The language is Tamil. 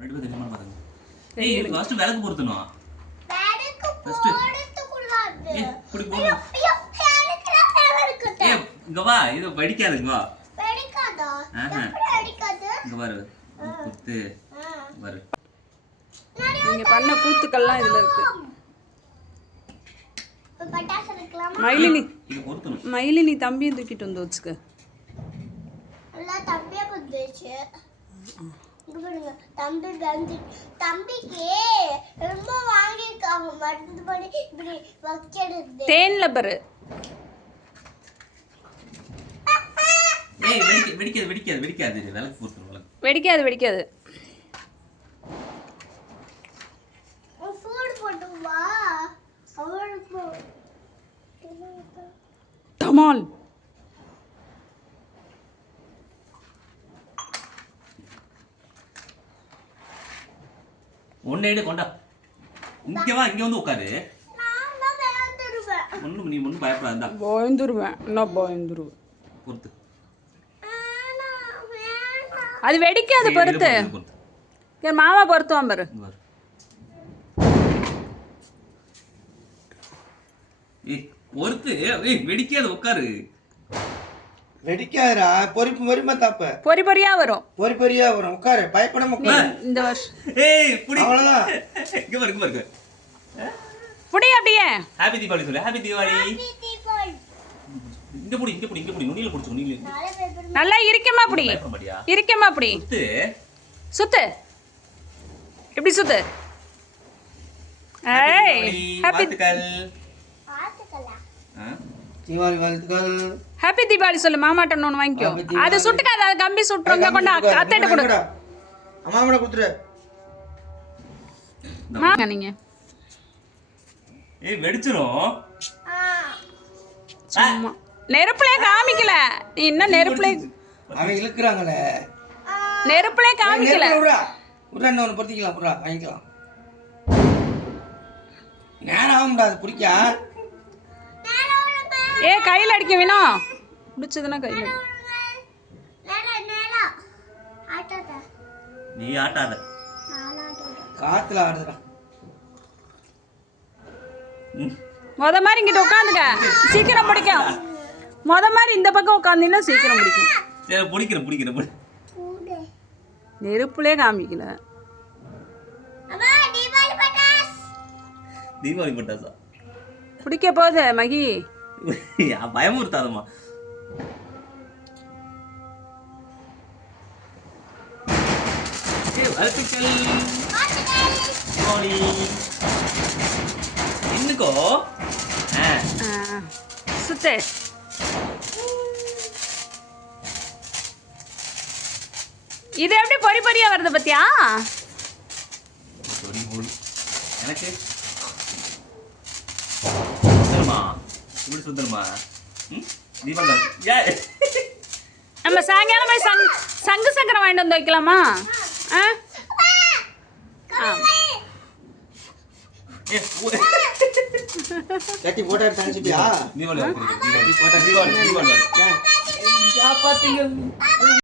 ரெண்டு பேரும் தெரியுமா பாருங்க. ஏய் எனக்கு ஃபர்ஸ்ட் விளக்கு பொருத்தணும். விளக்கு பொருத்த கூடாது. ஏய் குடி போ. ஏய் இங்க வா இது வெடிக்காதுங்க வா. வெடிக்காதா? எப்படி வெடிக்காது? இங்க பாரு. குத்து. பாரு. நீங்க பண்ண கூத்துக்கள்லாம் இதுல இருக்கு. பட்டாசு வைக்கலாமா? மயிலினி இது பொருத்தணும். மயிலினி தம்பியை தூக்கிட்டு வந்து வச்சுக்க. எல்லாம் தம்பியா வந்துச்சு. இங்க பாருங்க தம்பி வந்து தம்பிக்கு ரொம்ப வாங்கிருக்காங்க மருந்து படி இப்படி வச்சிடுது. தேன்ல பாரு. ஏய் வெடிக்காது விளக்கு பொருத்தணும் விளக்கு. வெடிக்காது. ஃபுட் போட்டு வா. அவளுக்கு டமால். ஒண்ணே எடு கொண்டா. இங்க வா இங்க வந்து உட்காரு. நான் தான் வேந்துருவேன். நீ ஒண்ணும் பயப்படாதடா. பயந்துருவேன். நான் பயந்துருவேன். பொறுத்து. அது வெடிக்காது பொறுத்து. என் மாமா பொறுத்துவான் பாரு. ஏய் பொறுத்து. ஏய் வெடிக்காது உட்காரு. வெடிக்காதடா பொறிமா தாப்ப பொறியா வரும். பொறியா வரும் உட்காரு பயப்படாம உட்காரு. இந்த வருஷம் ஏய் புடி. அவ்வளவுதான். இங்க பாரு. புடி அப்படியே. ஹேப்பி தீபாவளி சொல்லு. ஹேப்பி தீபாவளி. இங்க புடி நுனியில புடிச்சு நுனியில. நல்லா இருக்கமா புடி. இருக்கமா புடி. சுத்து. இப்படி சுத்து. ஏய் ஹேப்பி தீபாவளி வாழ்த்துக்கள். ஹேப்பி தீபாவளி சொல்லு. மாமாட்ட ஒன்று வாங்கிக்கோ. அது சுட்டுக்காத. அது கம்பி சுட்டுருங்க. கொண்டா அத்தைட்ட கொடு. அம்மா கூட கொடுத்துரு. வாங்க நீங்க. ஏய் வெடிச்சிரும். சும்மா நெருப்புலே காமிக்கல. நீ என்ன நெருப்புலே அவங்க இழுக்குறாங்களே. நெருப்புலே காமிக்கல. உடா ஒன்று பொறுத்திக்கலாம். உடா வாங்கிக்கலாம். நேரம் ஆக முடியாது பிடிக்கா. ஏ கையில் அடிக்க வேணும். பிடிச்சதுன்னா கையில் நீ ஆட்டாத. காத்துல ஆடுதுடா. முத மாதிரி இங்கிட்ட உட்காந்துக்க. சீக்கிரம் பிடிக்கும். முத மாதிரி இந்த பக்கம் உட்காந்தீங்கன்னா சீக்கிரம் பிடிக்கும். சரி பிடிக்கிறேன். நெருப்புலே காமிக்கல. தீபாவளி பட்டாசா பிடிக்க போகுது மகி. பயமுறுத்தாதம்மா. இன்னுக்கோ சுத்து. இது எப்படி பொறியா வருது பத்தியா? எனக்கு சுந்தரமா நம்ம சாயங்காலம் போய் சங்கு சக்கரம் வாங்கிட்டு வந்து வைக்கலாமா? கட்டி போட்டா தனிச்சிட்டியா? தீபாவளி